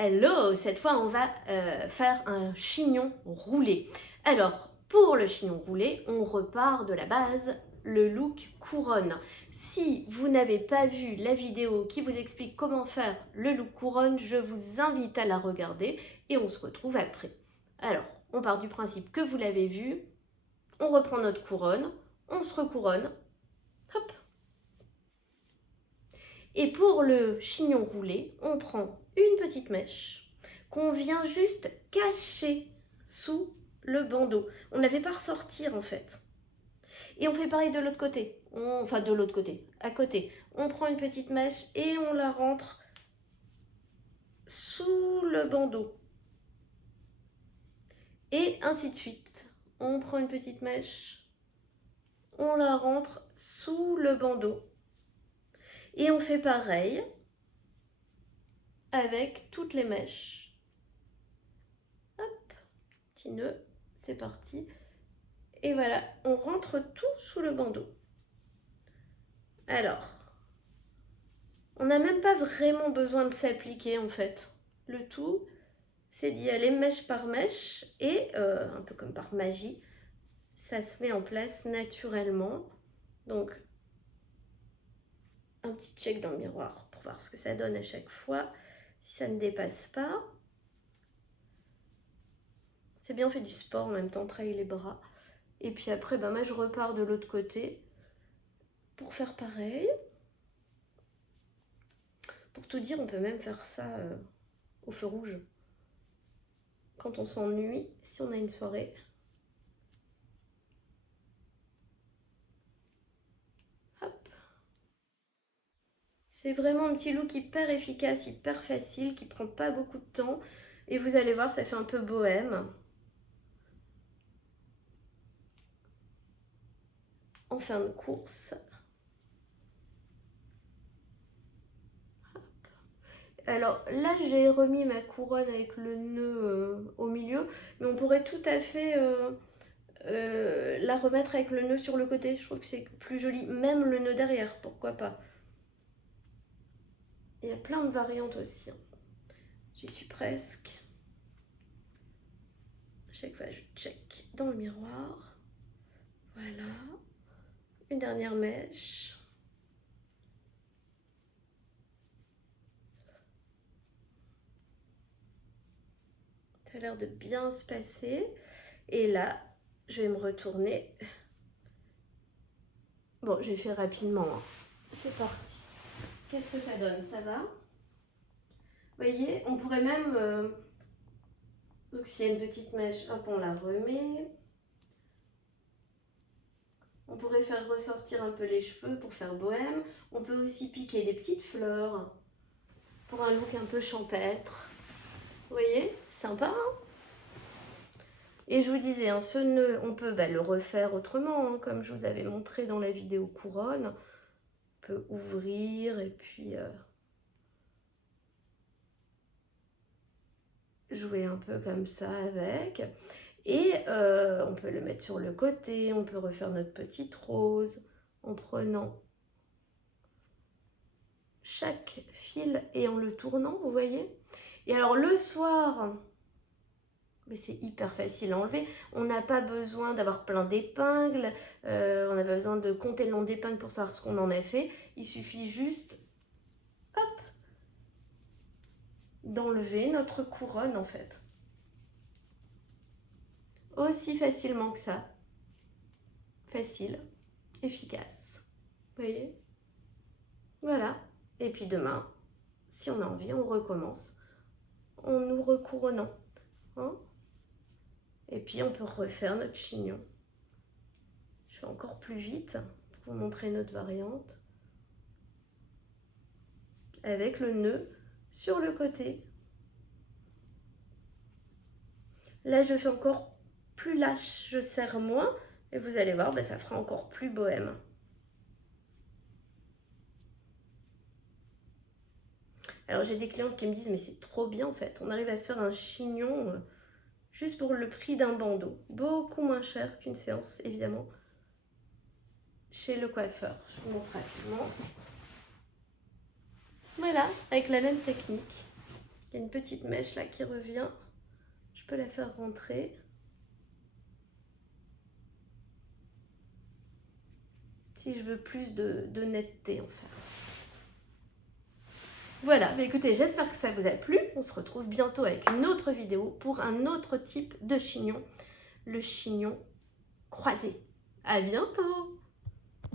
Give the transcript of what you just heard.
Hello, cette fois on va faire un chignon roulé. Alors, pour le chignon roulé, on repart de la base, le look couronne. Si vous n'avez pas vu la vidéo qui vous explique comment faire le look couronne, je vous invite à la regarder et on se retrouve après. Alors, on part du principe que vous l'avez vu, on reprend notre couronne, on se recouronne, hop. Et pour le chignon roulé, on prend une petite mèche qu'on vient juste cacher sous le bandeau. On ne la fait pas ressortir en fait. Et on fait pareil de l'autre côté. Enfin de l'autre côté, à côté. On prend une petite mèche et on la rentre sous le bandeau. Et ainsi de suite. On prend une petite mèche, on la rentre sous le bandeau. Et on fait pareil avec toutes les mèches. Hop, petit nœud, c'est parti. Et voilà, on rentre tout sous le bandeau. Alors, on n'a même pas vraiment besoin de s'appliquer en fait. Le tout, c'est d'y aller mèche par mèche et un peu comme par magie, ça se met en place naturellement. Donc, un petit check dans le miroir pour voir ce que ça donne à chaque fois, si ça ne dépasse pas. C'est bien, on fait du sport en même temps, travailler les bras. Et puis après, moi je repars de l'autre côté pour faire pareil. Pour tout dire, on peut même faire ça au feu rouge. Quand on s'ennuie, si on a une soirée. Hop. C'est vraiment un petit look hyper efficace, hyper facile, qui prend pas beaucoup de temps. Et vous allez voir, ça fait un peu bohème. En fin de course. Alors là, j'ai remis ma couronne avec le nœud au milieu, mais on pourrait tout à fait la remettre avec le nœud sur le côté. Je trouve que c'est plus joli, même le nœud derrière, pourquoi pas. Il y a plein de variantes aussi. J'y suis presque. À chaque fois, je check dans le miroir. Voilà. Une dernière mèche. Ça a l'air de bien se passer. Et là, je vais me retourner. Bon, je vais faire rapidement. C'est parti. Qu'est-ce que ça donne? Ça va? Vous voyez, on pourrait même... donc s'il y a une petite mèche, hop, on la remet. On pourrait faire ressortir un peu les cheveux pour faire bohème. On peut aussi piquer des petites fleurs pour un look un peu champêtre. Vous voyez? Sympa, hein? Et je vous disais, ce nœud, on peut le refaire autrement, hein, comme je vous avais montré dans la vidéo couronne. On peut ouvrir et puis jouer un peu comme ça avec. Et on peut le mettre sur le côté, on peut refaire notre petite rose en prenant chaque fil et en le tournant, vous voyez? Et alors le soir, mais c'est hyper facile à enlever, on n'a pas besoin d'avoir plein d'épingles, on n'a pas besoin de compter le nombre d'épingles pour savoir ce qu'on en a fait, il suffit juste, hop, d'enlever notre couronne en fait. Aussi facilement que ça, facile, efficace, vous voyez? Voilà, et puis demain, si on a envie, on recommence en nous recouronnant, hein? Et puis on peut refaire notre chignon. Je fais encore plus vite pour vous montrer notre variante. Avec le nœud sur le côté. Là, je fais encore plus lâche, je serre moins. Et vous allez voir, ça fera encore plus bohème. Alors j'ai des clientes qui me disent, mais c'est trop bien en fait. On arrive à se faire un chignon juste pour le prix d'un bandeau. Beaucoup moins cher qu'une séance, évidemment, chez le coiffeur. Je vous montre rapidement. Voilà, avec la même technique. Il y a une petite mèche là qui revient. Je peux la faire rentrer. Si je veux plus de netteté en fait. Voilà, mais écoutez, j'espère que ça vous a plu. On se retrouve bientôt avec une autre vidéo pour un autre type de chignon, le chignon croisé. À bientôt!